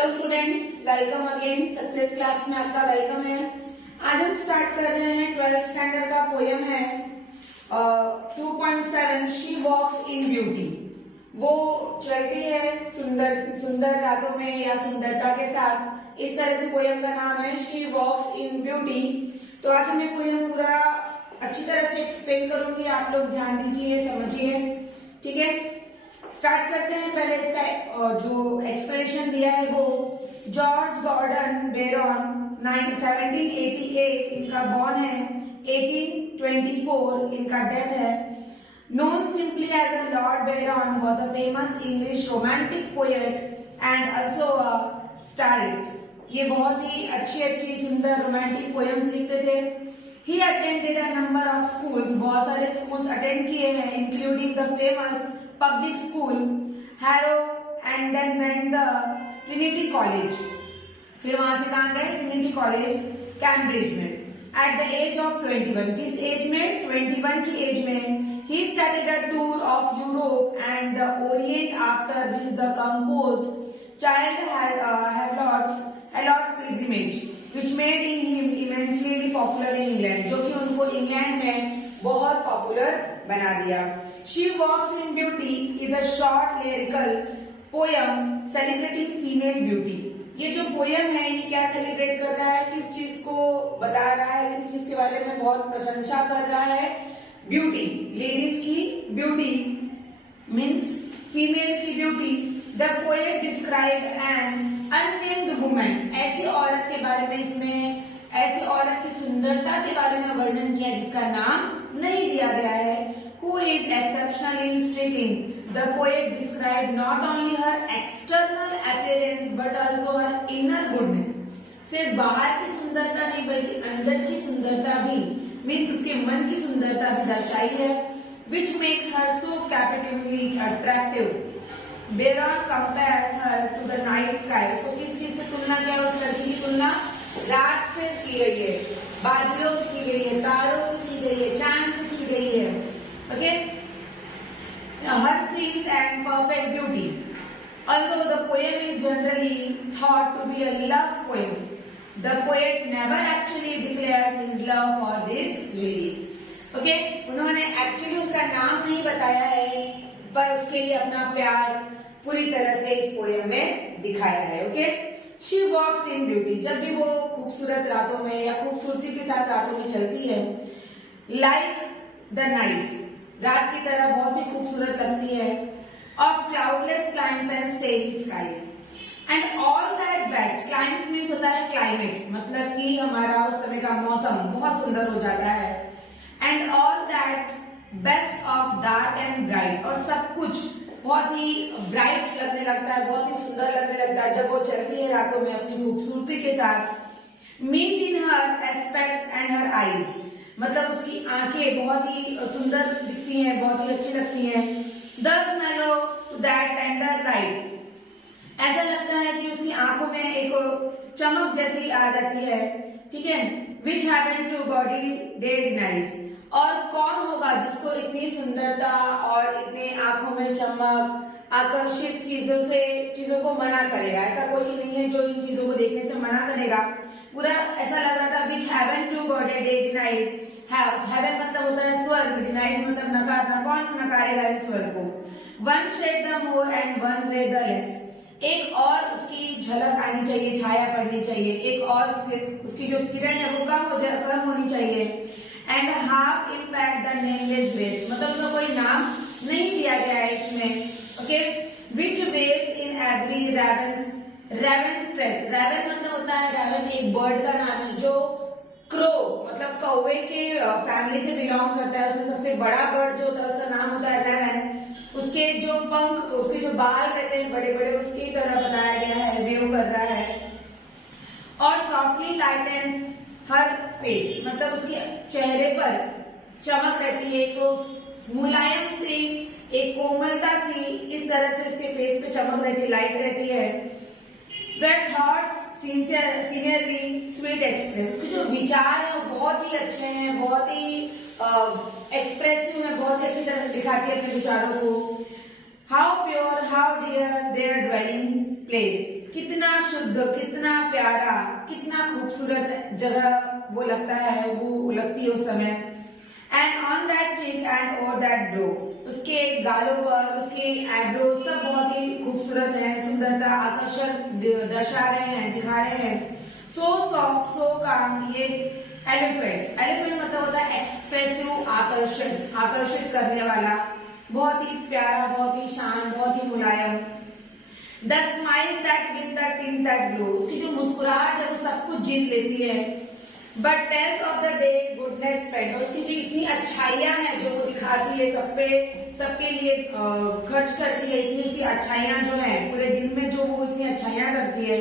Hello students, welcome again. Success class में आपका welcome है। आज हम स्टार्ट कर रहे हैं 12th स्टैंडर्ड का पोयम है 2.7 शी वॉक्स इन ब्यूटी। वो चलती है सुंदर रातों में या सुंदरता के साथ। इस तरह से पोयम का नाम है शी वॉक्स इन ब्यूटी। तो आज मैं पोयम पूरा अच्छी तरह से एक्सप्लेन करूंगी, आप लोग ध्यान दीजिए, समझिए, ठीक है। स्टार्ट करते हैं। पहले इसका जो एक्सप्लेनेशन दिया है वो जॉर्ज गॉर्डन बेरॉन 1788 इनका बॉर्न है, 1824 इनका डेथ है। Known simply as a lord Byron was a famous English romantic poet and also a satirist. ये बहुत ही अच्छी सुंदर रोमांटिक पोएम्स लिखते थे। He attended a number of schools, बहुत सारे स्कूल्स अटेंड किए हैं, including the famous public school Harrow and then went the Trinity College. फिर वहां से कहां गए? ट्रिनिटी कॉलेज कैम्ब्रिज में। एट द एज ऑफ 21, किस एज में? 21 की एज में ही started a tour of Europe and the Orient after which the composed Childe Harold's pilgrimage which made him immensely popular in England, जो कि उनको England में बहुत पॉपुलर बना दिया। She Walks in Beauty is a short lyrical poem celebrating female beauty। ये जो poem है ये क्या सेलिब्रेट कर रहा है? किस चीज को बता रहा है? किस चीज के बारे में बहुत प्रशंसा कर रहा है? ब्यूटी, लेडीज की ब्यूटी मीन्स फीमेल्स की beauty. The poet describe N unnamed woman, ऐसी औरत के बारे में, इसमें ऐसी औरत की सुंदरता के बारे में वर्णन किया जिसका नाम नहीं दिया गया है। Who is exceptionally striking. The poet describe not only her external appearance but also her inner goodness. सिर्फ बाहर की सुंदरता नहीं बल्कि अंदर की सुंदरता भी, मीन्स उसके मन की सुंदरता भी दर्शाई है। Which makes her so captivatingly attractive. Byron compares her to the night sky. तो किस चीज से तुलना किया? उस लड़की की तुलना रात से की गई है, बादलों से की गई है, तारों से की गई है, चांद से की गई है। Okay, her scenes and perfect beauty. Although the poem is generally thought to be a love poem, the poet never actually declares his love for this lady. Okay, उन्होंने एक्चुअली उसका नाम नहीं बताया है पर उसके लिए अपना प्यार पूरी तरह से इस पोयम में दिखाया है। Okay, she walks in beauty, जब भी वो खूबसूरत रातों में या खूबसूरती के साथ रातों में चलती है, लाइक द नाइट, रात की तरह बहुत ही खूबसूरत लगती है, of cloudless climes and starry skies and all that best. Climes means होता है क्लाइमेट, मतलब कि हमारा उस समय का मौसम बहुत सुंदर हो जाता है। And all that best of dark and bright, और सब कुछ बहुत ही ब्राइट लगने लगता है, बहुत ही सुंदर लगने लगता है जब वो चलती है रातों में अपनी खूबसूरती के साथ। Meet in her aspects and her eyes, मतलब उसकी आंखें बहुत ही सुंदर दिखती हैं, बहुत ही अच्छी लगती हैं। दस मेलो टू दैट टेंडर लाइट, ऐसा लगता है कि उसकी आंखों में एक चमक जैसी आ जाती है, ठीक है। Which happen to body day denies, और कौन होगा जिसको इतनी सुंदरता और इतने आंखों में चमक, आकर्षित चीजों को मना करेगा? ऐसा कोई नहीं है जो इन चीजों को देखने से मना करेगा। पूरा ऐसा लग रहा था। Which heaven to gaudy day denies, heaven मतलब होता है स्वर्ग, डिनाइज मतलब नकारना, कौन नकारेगा इस स्वर्ग को। One shade the more and one ray the less, एक और उसकी झलक आनी चाहिए, छाया पड़नी चाहिए, एक और फिर उसकी जो किरण है वो कम होनी चाहिए। And half impact the nameless wave, मतलब उसका कोई नाम नहीं दिया गया है इसमें। Okay, which waves in every raven press, raven मतलब होता है, रेवन एक बर्ड का नाम है जो क्रो मतलब कौवे के फैमिली से बिलोंग करता है। उसमें सबसे बड़ा बर्ड जो होता है उसका नाम होता है रेवन। उसके जो पंख, उसके जो बाल रहते हैं बड़े बड़े, उसकी तरह बनाया गया है, वेव कर रहा है। और सॉफ्टली लाइटेंस हर फेस, मतलब उसके चेहरे पर चमक रहती है, एक मुलायम सी, एक कोमलता सी, इस तरह से उसके फेस पे चमक रहती है, लाइट रहती है। Their thoughts sincerely sweet express, उसके जो विचार है वो बहुत ही अच्छे हैं, बहुत ही एक्सप्रेसिव है, बहुत ही अच्छी तरह से दिखाती है अपने विचारों को। How pure how dear their dwelling place, कितना शुद्ध, कितना प्यारा, कितना खूबसूरत जगह वो लगता है, वो लगती है उस समय। एंड ऑन दैट चिक एंड ओवर दैट ब्रो, उसके गालों पर उसके आईब्रो सब बहुत ही खूबसूरत है, सुंदरता, आकर्षण दर्शा रहे हैं, दिखा रहे हैं। सो सॉफ्ट, सो काम, ये एलोक्वेंट, एलोक्वेंट मतलब होता है एक्सप्रेसिव, आकर्षित करने वाला, बहुत ही प्यारा, बहुत ही शांत, बहुत ही मुलायम। The smile that with the tints that glow, उसकी जो मुस्कुराहट है वो सब कुछ जीत लेती है। But tells of the day goodness spend, उसकी जो इतनी अच्छाइयां हैं जो वो दिखाती है सबके लिए खर्च करती है, इतनी उसकी अच्छाइयां जो है पूरे दिन में जो वो इतनी अच्छाइयां करती है।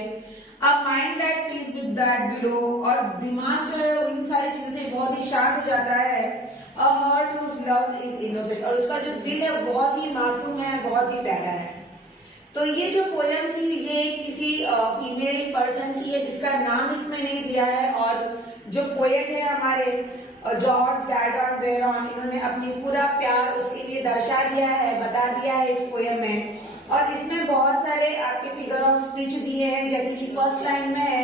अब mind that peace with that below, और दिमाग जो है इन सारी चीजों से बहुत ही शांत हो जाता है। A heart whose love is innocent, और उसका जो दिल है वो बहुत ही मासूम है, बहुत ही प्यारा है। तो ये जो पोयम थी ये किसी फीमेल पर्सन की है जिसका नाम इसमें नहीं दिया है, और जो पोएट है हमारे जॉर्ज गैर्डन वेरॉन, इन्होंने अपनी पूरा प्यार उसके लिए दर्शा दिया है, बता दिया है इस पोयम में। और इसमें बहुत सारे आपके फिगर ऑफ स्पीच दिए हैं, जैसे कि फर्स्ट लाइन में है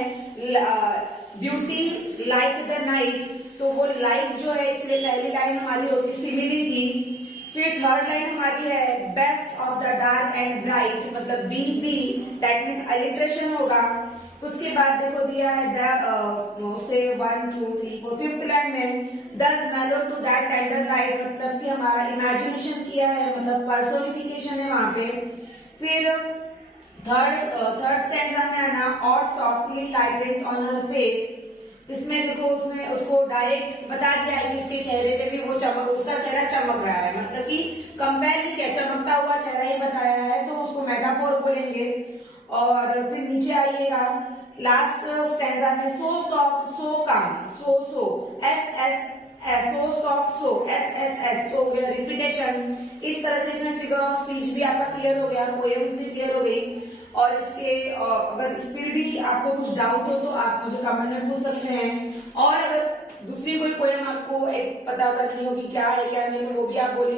ब्यूटी लाइक द नाइट, तो वो लाइट जो है इसलिए पहली लाइन हमारी होगी सिमिली थी। फिर थर्ड लाइन हमारी है best of the dark and bright, मतलब बी दैट मीन्स अलिट्रेशन होगा। उसके बाद देखो दिया है से 1 2 3 4, फिफ्थ लाइन में दस मेलो टू दैट टेंडर लाइट, मतलब कि हमारा इमेजिनेशन किया है, मतलब पर्सोनिफिकेशन है वहां पे। फिर थर्ड स्टैंजा में आना और softly lighted on her face, इसमें देखो उसने उसको डायरेक्ट बता दिया है कि उसके चेहरे पे भी वो चमक, उसका चेहरा चमक रहा है, मतलब कि कंपेयर नहीं किया, चमकता हुआ चेहरा ही बताया है, तो उसको मेटाफोर बोलेंगे। और फिर नीचे आइएगा लास्ट स्टैंजा में सो soft so calm, so as so soft so as तो रिपीटेशन। इस तरह से इसमें फिगर ऑफ स्पीच भी आपका क्लियर हो गया, पोएम्स भी क्लियर हो गई। और इसके अगर फिर भी आपको कुछ डाउट हो तो आप मुझे कमेंट में पूछ सकते हैं, और अगर दूसरी कोई पोएम आपको एक पता करनी होगी क्या है क्या नहीं, तो वो भी आप बोलिए।